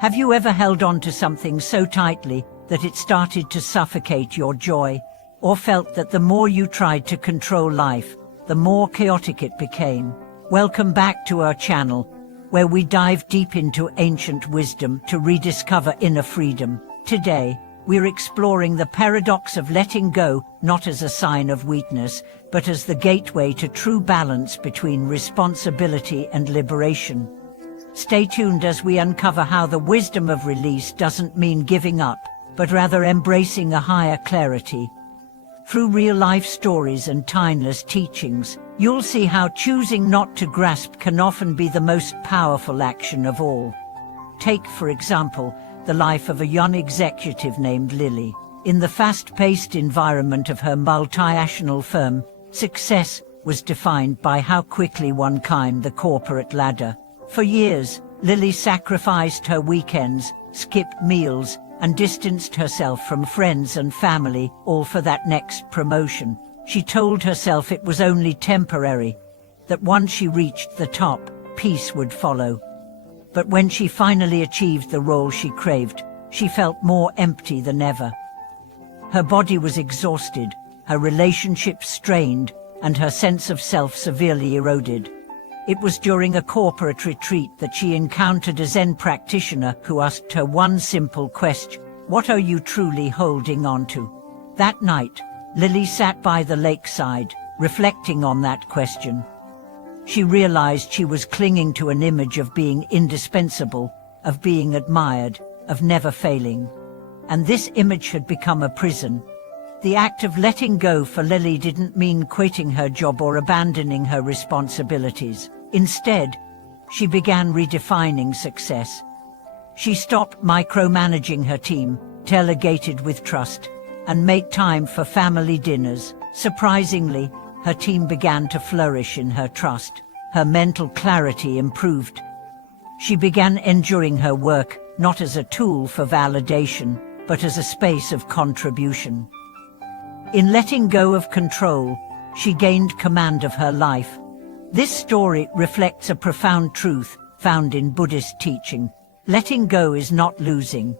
Have you ever held on to something so tightly that it started to suffocate your joy? Or felt that the more you tried to control life, the more chaotic it became? Welcome back to our channel, where we dive deep into ancient wisdom to rediscover inner freedom. Today, we're exploring the paradox of letting go, not as a sign of weakness, but as the gateway to true balance between responsibility and liberation. Stay tuned as we uncover how the wisdom of release doesn't mean giving up, but rather embracing a higher clarity. Through real-life stories and timeless teachings, you'll see how choosing not to grasp can often be the most powerful action of all. Take, for example, the life of a young executive named Lily. In the fast-paced environment of her multinational firm, success was defined by how quickly one climbed the corporate ladder. For years, Lily sacrificed her weekends, skipped meals, and distanced herself from friends and family, all for that next promotion. She told herself it was only temporary, that once she reached the top, peace would follow. But when she finally achieved the role she craved, she felt more empty than ever. Her body was exhausted, her relationships strained, and her sense of self severely eroded. It was during a corporate retreat that she encountered a Zen practitioner who asked her one simple question: "What are you truly holding on to?" That night, Lily sat by the lakeside, reflecting on that question. She realized she was clinging to an image of being indispensable, of being admired, of never failing. And this image had become a prison. The act of letting go for Lily didn't mean quitting her job or abandoning her responsibilities. Instead, she began redefining success. She stopped micromanaging her team, delegated with trust, and made time for family dinners. Surprisingly, her team began to flourish in her trust. Her mental clarity improved. She began enjoying her work, not as a tool for validation, but as a space of contribution. In letting go of control, she gained command of her life. This story reflects a profound truth found in Buddhist teaching. Letting go is not losing.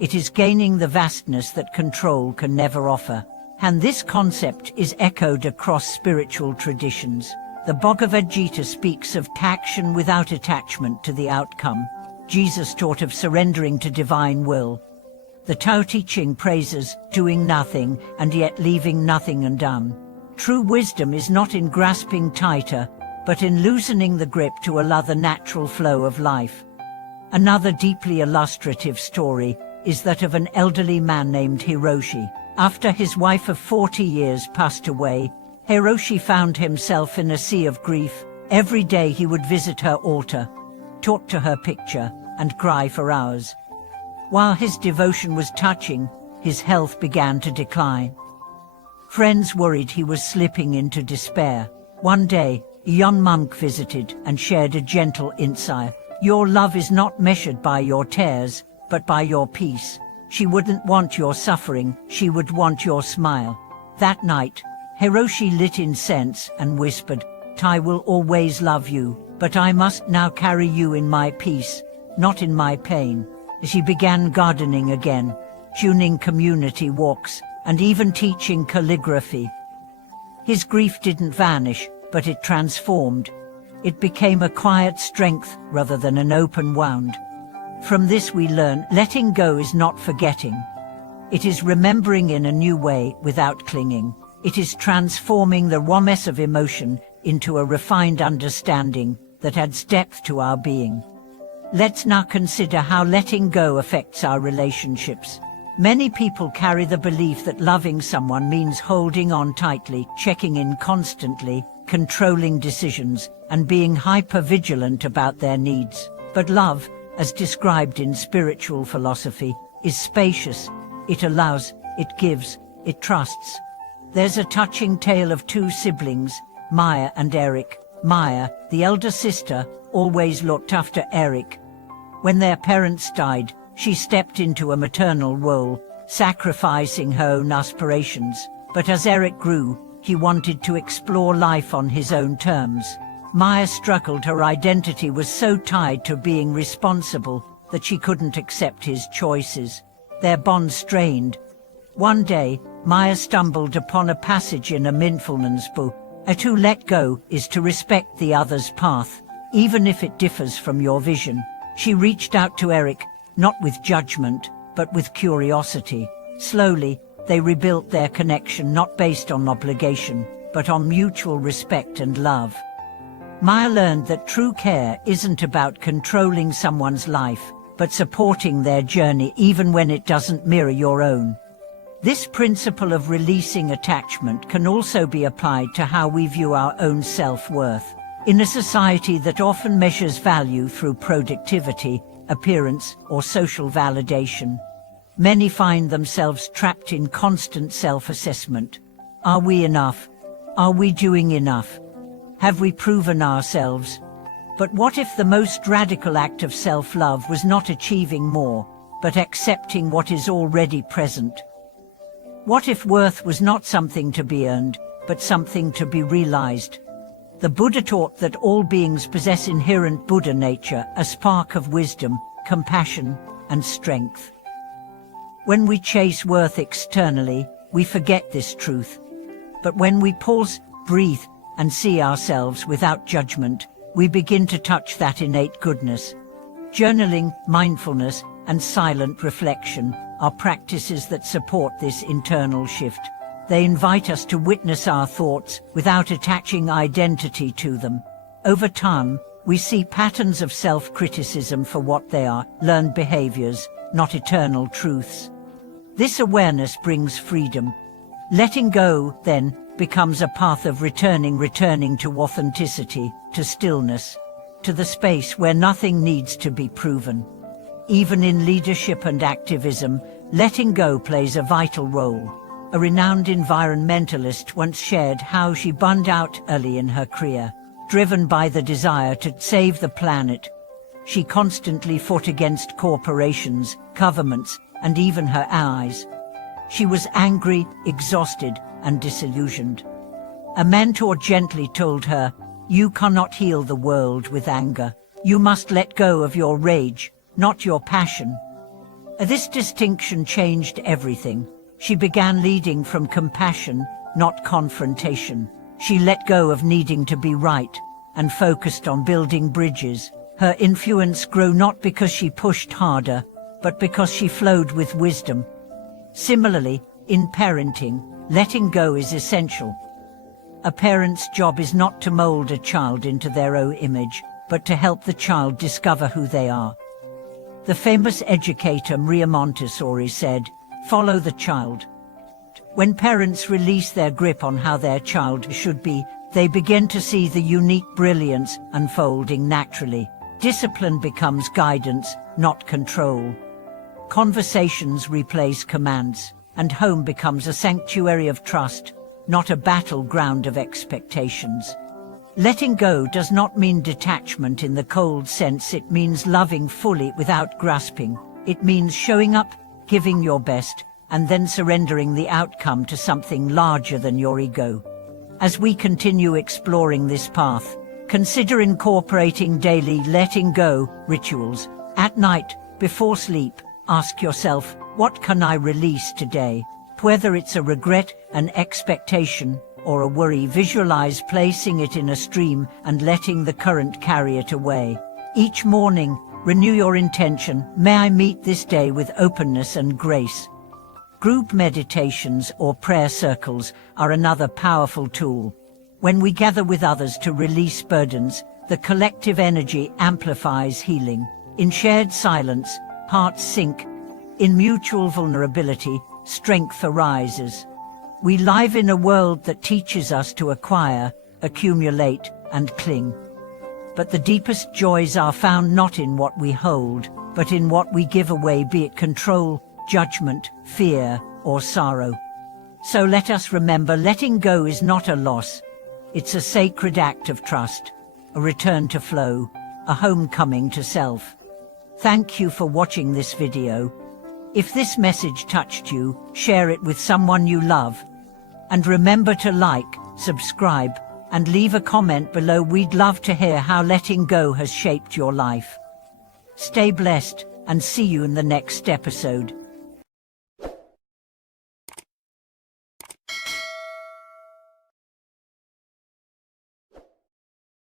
It is gaining the vastness that control can never offer. And this concept is echoed across spiritual traditions. The Bhagavad Gita speaks of action without attachment to the outcome. Jesus taught of surrendering to divine will. The Tao Te Ching praises doing nothing and yet leaving nothing undone. True wisdom is not in grasping tighter, but in loosening the grip to allow the natural flow of life. Another deeply illustrative story is that of an elderly man named Hiroshi. After his wife of 40 years passed away, Hiroshi found himself in a sea of grief. Every day he would visit her altar, talk to her picture, and cry for hours. While his devotion was touching, his health began to decline. Friends worried he was slipping into despair. One day, a young monk visited and shared a gentle insight. "Your love is not measured by your tears, but by your peace." She wouldn't want your suffering, she would want your smile. That night, Hiroshi lit incense and whispered, "I will always love you, but I must now carry you in my peace, not in my pain." She began gardening again, tuning community walks, and even teaching calligraphy. His grief didn't vanish, but it transformed. It became a quiet strength rather than an open wound. From this we learn, letting go is not forgetting. It is remembering in a new way without clinging. It is transforming the raw mess of emotion into a refined understanding that adds depth to our being. Let's now consider how letting go affects our relationships. Many people carry the belief that loving someone means holding on tightly, checking in constantly, controlling decisions, and being hyper-vigilant about their needs. But love, as described in spiritual philosophy, is spacious. It allows, it gives, it trusts. There's a touching tale of two siblings, Maya and Eric. Maya, the elder sister, always looked after Eric. When their parents died, she stepped into a maternal role, sacrificing her own aspirations. But as Eric grew, he wanted to explore life on his own terms. Maya struggled. Her identity was so tied to being responsible that she couldn't accept his choices. Their bond strained. One day, Maya stumbled upon a passage in a mindfulness book. To let go is to respect the other's path, even if it differs from your vision. She reached out to Eric, not with judgment, but with curiosity. Slowly, they rebuilt their connection not based on obligation, but on mutual respect and love. Maya learned that true care isn't about controlling someone's life, but supporting their journey even when it doesn't mirror your own. This principle of releasing attachment can also be applied to how we view our own self-worth. In a society that often measures value through productivity, appearance, or social validation, many find themselves trapped in constant self-assessment. Are we enough? Are we doing enough? Have we proven ourselves? But what if the most radical act of self-love was not achieving more, but accepting what is already present? What if worth was not something to be earned, but something to be realized? The Buddha taught that all beings possess inherent Buddha nature, a spark of wisdom, compassion, and strength. When we chase worth externally, we forget this truth. But when we pause, breathe, and see ourselves without judgment, we begin to touch that innate goodness. Journaling, mindfulness, and silent reflection are practices that support this internal shift. They invite us to witness our thoughts without attaching identity to them. Over time, we see patterns of self-criticism for what they are, learned behaviors, not eternal truths. This awareness brings freedom. Letting go, then, becomes a path of returning to authenticity, to stillness, to the space where nothing needs to be proven. Even in leadership and activism, letting go plays a vital role. A renowned environmentalist once shared how she burned out early in her career, driven by the desire to save the planet. She constantly fought against corporations, governments, and even her allies. She was angry, exhausted, and disillusioned. A mentor gently told her, "You cannot heal the world with anger. You must let go of your rage, not your passion." This distinction changed everything. She began leading from compassion, not confrontation. She let go of needing to be right and focused on building bridges. Her influence grew not because she pushed harder, but because she flowed with wisdom. Similarly, in parenting, letting go is essential. A parent's job is not to mold a child into their own image, but to help the child discover who they are. The famous educator Maria Montessori said, "Follow the child." When parents release their grip on how their child should be, they begin to see the unique brilliance unfolding naturally. Discipline becomes guidance, not control. Conversations replace commands, and home becomes a sanctuary of trust, not a battleground of expectations. Letting go does not mean detachment in the cold sense. It means loving fully without grasping. It means showing up, giving your best, and then surrendering the outcome to something larger than your ego. As we continue exploring this path, consider incorporating daily letting go rituals. At night, before sleep, ask yourself, what can I release today? Whether it's a regret, an expectation, or a worry, visualize placing it in a stream and letting the current carry it away. Each morning, renew your intention, may I meet this day with openness and grace. Group meditations or prayer circles are another powerful tool. When we gather with others to release burdens, the collective energy amplifies healing. In shared silence, hearts sink. In mutual vulnerability, strength arises. We live in a world that teaches us to acquire, accumulate, and cling. But the deepest joys are found not in what we hold, but in what we give away, be it control, judgment, fear, or sorrow. So let us remember, letting go is not a loss. It's a sacred act of trust, a return to flow, a homecoming to self. Thank you for watching this video. If this message touched you, share it with someone you love. And remember to like, subscribe, and leave a comment below. We'd love to hear how letting go has shaped your life. Stay blessed, and see you in the next episode.